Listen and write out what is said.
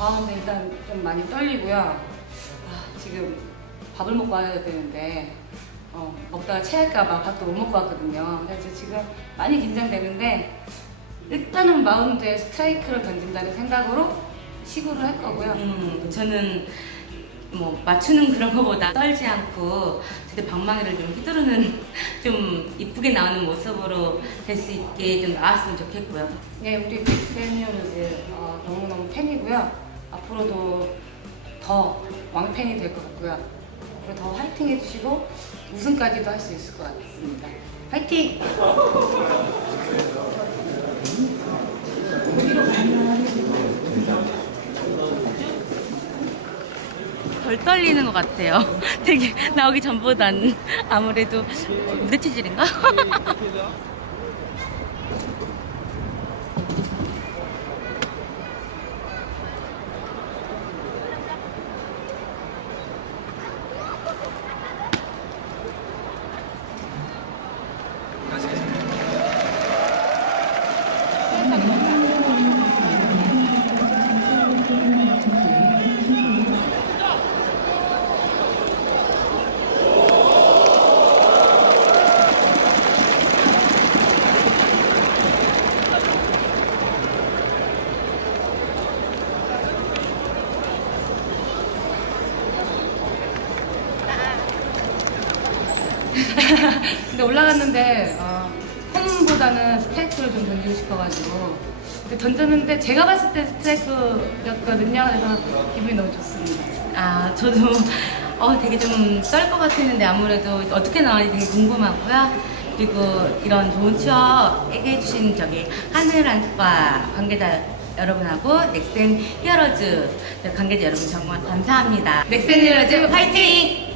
아, 근데 일단 좀 많이 떨리고요. 아, 지금 밥을 먹고 와야 되는데, 어, 먹다가 체할까봐 밥도 못 먹고 왔거든요. 그래서 지금 많이 긴장되는데, 일단은 마운드에 스트라이크를 던진다는 생각으로 시구를 할 거고요. 음, 저는 뭐 맞추는 그런 거보다 떨지 않고 제대 방망이를 좀 휘두르는 좀 이쁘게 나오는 모습으로 될 수 있게 좀 나왔으면 좋겠고요. 네, 우리 빅세니어즈 어, 너무너무 팬이고요. 앞으로도 더 왕팬이 될 것 같고요. 그리고 더 화이팅 해주시고 우승까지도 할 수 있을 것 같습니다. 화이팅! 덜 떨리는 것 같아요. 되게 나오기 전보단 아무래도 무대 체질인가? Gracias. 근데 올라갔는데 어, 홈보다는 스트라이크를 좀 던지고 싶어가지고 근데 던졌는데 제가 봤을 때 스트라이크였거든요. 그래서 기분이 너무 좋습니다. 아, 저도 어, 되게 좀 썰 것 같았는데 아무래도 어떻게 나왔는지 되게 궁금하고요. 그리고 이런 좋은 추억 얘기해주신 저기 하늘안과 관계자 여러분하고 넥센 히어로즈 관계자 여러분 정말 감사합니다. 넥센 히어로즈 파이팅!